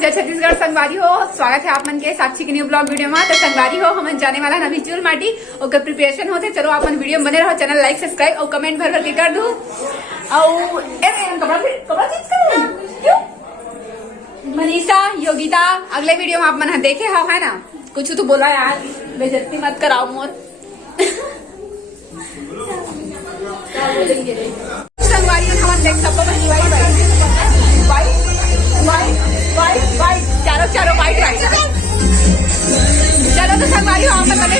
जय छत्तीसगढ़ संगवारी हो, स्वागत है आप मन के साक्षी के न्यू ब्लॉग वीडियो में। तो संगवारी हो हम जाने वाला अभी चूल माटी और प्रिपरेशन होते। चलो आप वीडियो में बने रहो, चैनल लाइक सब्सक्राइब और कमेंट भर भर के कर दू। मनीषा योगिता अगले वीडियो में आप मन देखे हो है ना। कुछ तो बोला यार, बेइज्जती मत कराओ मोर। संगवारी हम देख सबको वाइट चारों वाइट चलो तो संगवारी हो मतलब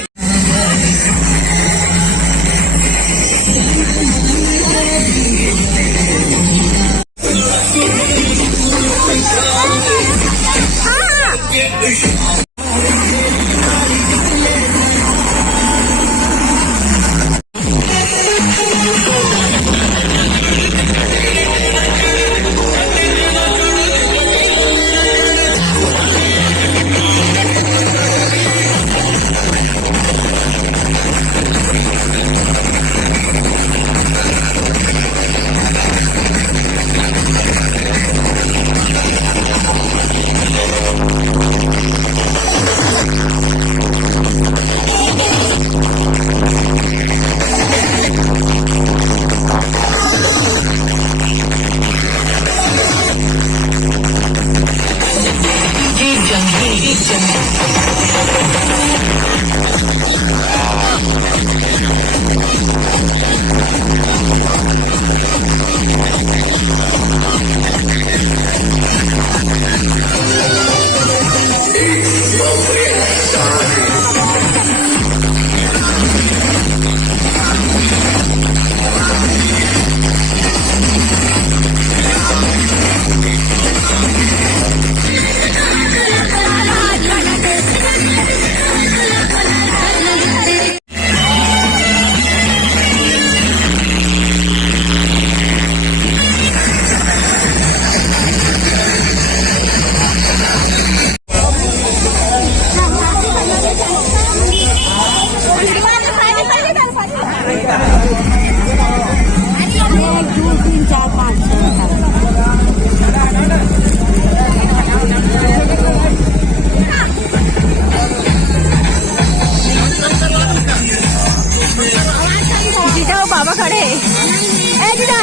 बाबा खड़े ए दीदा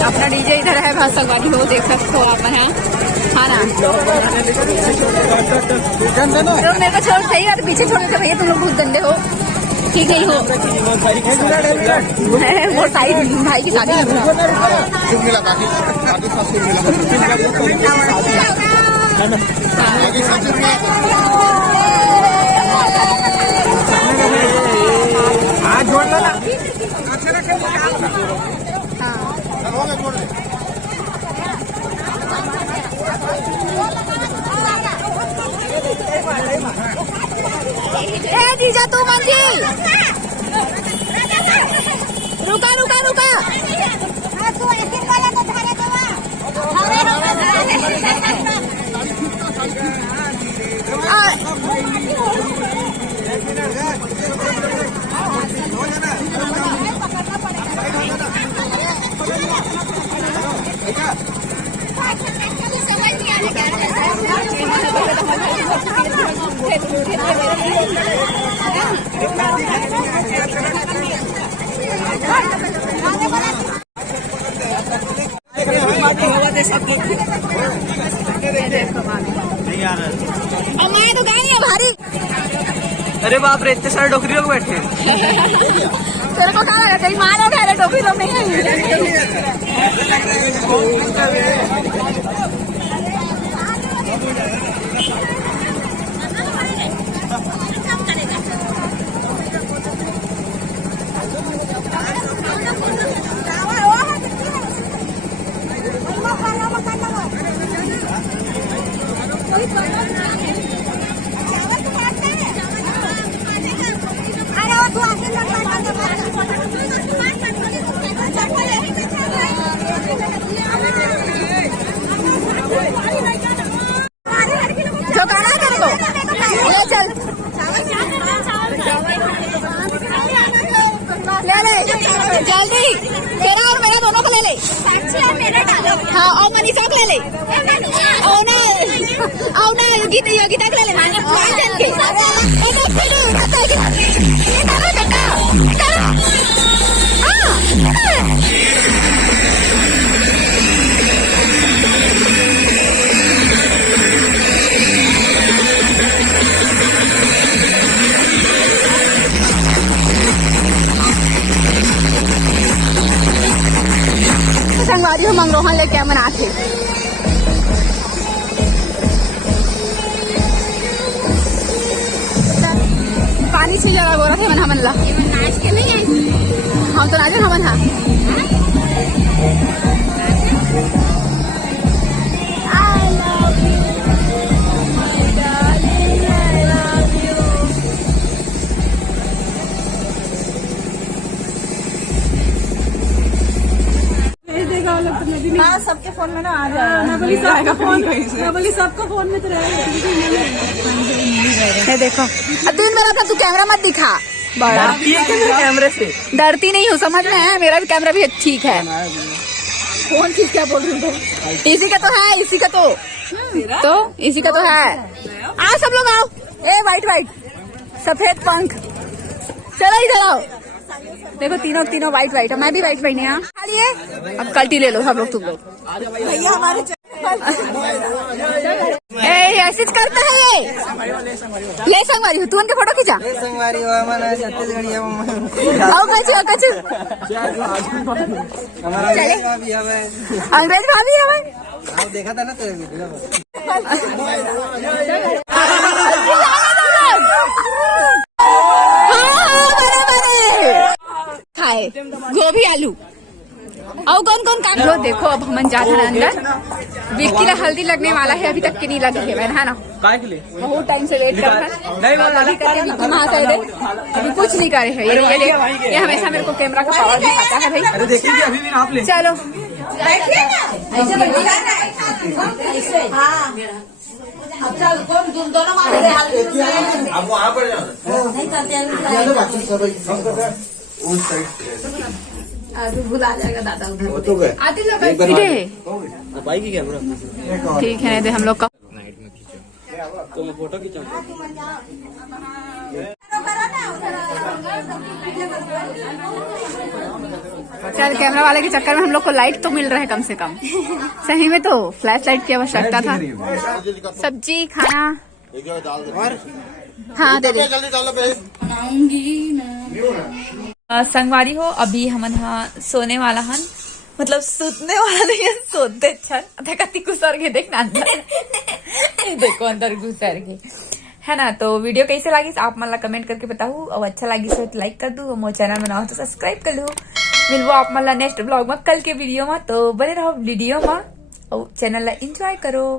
अपना डीजे इधर है भाई संगवारी हो, देख सकते हो आप यहाँ। हाँ ना तो मेरे को छोड़ सही और पीछे छोड़ के भैया तुम लोग बहुत गंदे हो, ठीक नहीं हो। वो साइड भाई की शादी दीजा तू मंजी रुका रुका रुका मैं तो गई है भारी। अरे बाप रे, इतने सारे डोकरी लोग बैठे हैं। तेरे को कहा तेरी माँ लोग है, डोकरी लोग नहीं है। हाँ और मनीषा को ले ले और ना योगिता को ले ले माने पांच जन के संगवारी हो मंगरोहन ले क्या मनाते पानी से जरा गोरा थे मन हमन ला नाच के नहीं आई हम तो नाचे हमन हा हाँ सबके फोन में ना आ जाएगा। मैं बोली सबको फोन में तो रहेगा। देखो अब दिन मेरा था तू कैमरा मत दिखा बड़ा कैमरे से डरती नहीं हूँ समझ में है मेरा भी कैमरा भी ठीक है कौन चीज क्या बोल रही हूँ इसी का तो है इसी का तो इसी का तो है आओ सब लोग आओ ए वाइट वाइट सफेद पंख चलो इधर आओ देखो तीनों तीनों वाइट वाइट है मैं भी वाइट पहनी हूँ खालिए अब कल्टी ले लो सब लोग तुम लोग भैया हमारे ऐसे करता है ये संगवारी हो तू उनके फोटो खींचा संगवारी हो हमारा छत्तीसगढ़ी आओ कचू कचू अंग्रेज भाभी है भाई देखा था ना तेरे वीडियो खाए गोभी आलू और कौन कौन काम जो देखो अब हम जा रहे हैं अंदर विक्की ला हल्दी लगने वाला है अभी तक के नहीं लगी है ना काय के लिए बहुत टाइम से वेट कर रहे हैं अभी कुछ नहीं करे है ये हमेशा मेरे को कैमरा का पावर दिखाता है भाई अरे देखिए अभी भी आप ले चलो आप वहाँ पर जाओ भुला जाएगा दादा आते लोग बाइक की कैमरा ठीक है नहीं हम लोग का तो मैं फोटो खींचा चल कैमरा वाले के चक्कर में हम लोग को लाइट तो मिल रहा है कम से कम सही में तो फ्लैश लाइट की आवश्यकता था सब्जी खाना हाँ दे दे संगवारी हो अभी हमन हा सोने वाला हन मतलब सुतने वाला नहीं है सोते अच्छा कति घुसर के देखना अंदर देखो अंदर घुसर के है ना। तो वीडियो कैसे लगी आप मन ला कमेंट करके बताओ और अच्छा लगी तो लाइक कर दू और मोर चैनल बनाओ तो सब्सक्राइब कर लो। मिलबो आप मन ला नेक्स्ट ब्लॉग में कल के वीडियो में तो बने रहो वीडियो में और चैनल ला एंजॉय करो।